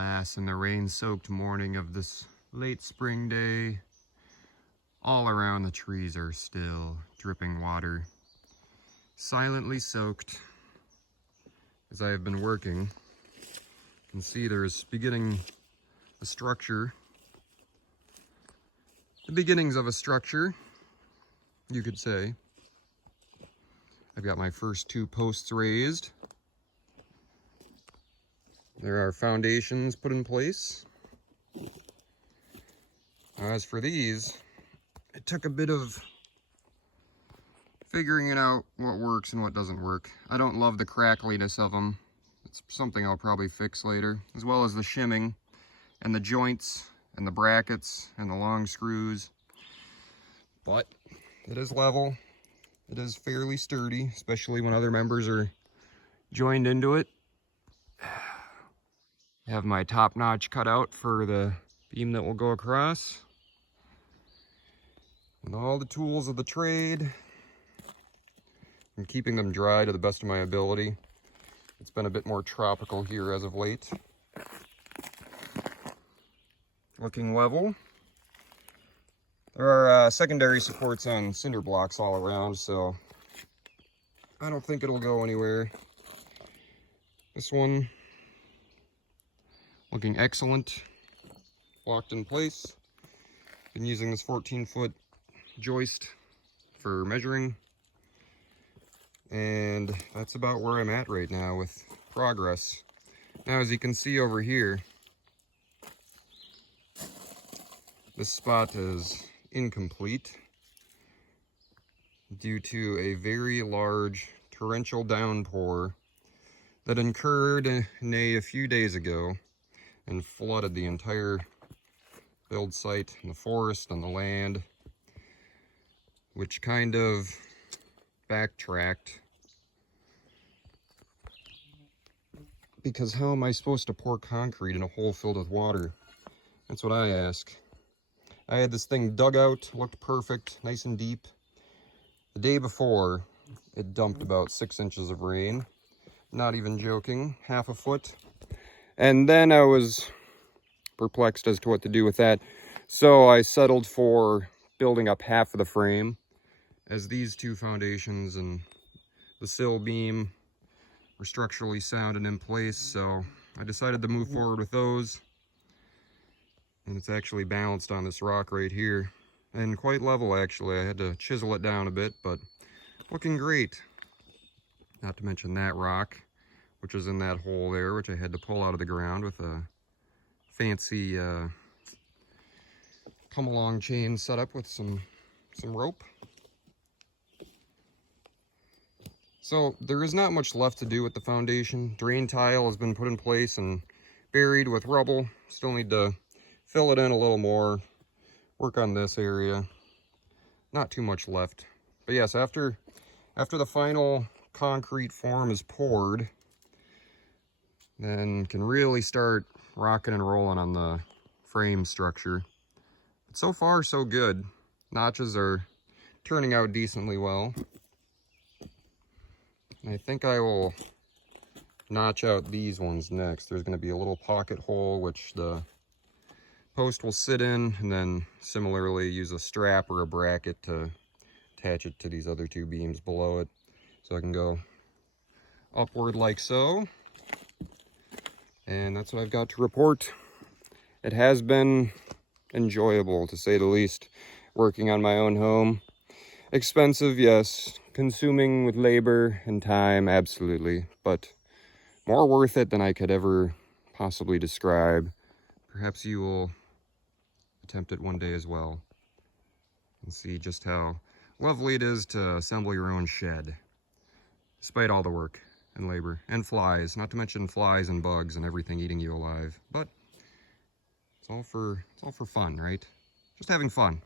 Alas, in the rain-soaked morning of this late spring day, all around the trees are still dripping water, silently soaked. As I have been working, you can see there is beginning a structure, the beginnings of a structure, you could say. I've got my first 2 posts raised. There are foundations put in place. As for these, it took a bit of figuring it out what works and what doesn't work. I don't love the crackliness of them. It's something I'll probably fix later, as well as the shimming and the joints and the brackets and the long screws. But it is level. It is fairly sturdy, especially when other members are joined into it. I have my top notch cut out for the beam that will go across. With all the tools of the trade. I'm keeping them dry to the best of my ability. It's been a bit more tropical here as of late. Looking level. There are secondary supports on cinder blocks all around, so I don't think it'll go anywhere. This one looking excellent, locked in place. Been using this 14-foot joist for measuring, and that's about where I'm at right now with progress. Now, as you can see over here, this spot is incomplete due to a very large torrential downpour that occurred a few days ago and flooded the entire build site and the forest and the land, which kind of backtracked, because how am I supposed to pour concrete in a hole filled with water? That's what I ask. I had this thing dug out, looked perfect, nice and deep. The day before, it dumped about 6 inches of rain. Not even joking, half a foot. And then I was perplexed as to what to do with that. So I settled for building up half of the frame, as these 2 foundations and the sill beam were structurally sound and in place. So I decided to move forward with those. And it's actually balanced on this rock right here, and quite level actually. I had to chisel it down a bit, but looking great. Not to mention that rock, which is in that hole there, which I had to pull out of the ground with a fancy come-along chain set up with some rope. So there is not much left to do with the foundation. Drain tile has been put in place and buried with rubble. Still need to fill it in a little more, work on this area. Not too much left. But yes, after the final concrete form is poured, then can really start rocking and rolling on the frame structure. But so far, so good. Notches are turning out decently well. And I think I will notch out these ones next. There's going to be a little pocket hole which the post will sit in, and then similarly use a strap or a bracket to attach it to these other 2 beams below it, so I can go upward like so. And that's what I've got to report. It has been enjoyable, to say the least, working on my own home. Expensive, yes. Consuming with labor and time, absolutely, but more worth it than I could ever possibly describe. Perhaps you will attempt it one day as well and see just how lovely it is to assemble your own shed, despite all the work and labor and flies, not to mention flies and bugs and everything eating you alive. But it's all for fun, right? Just having fun.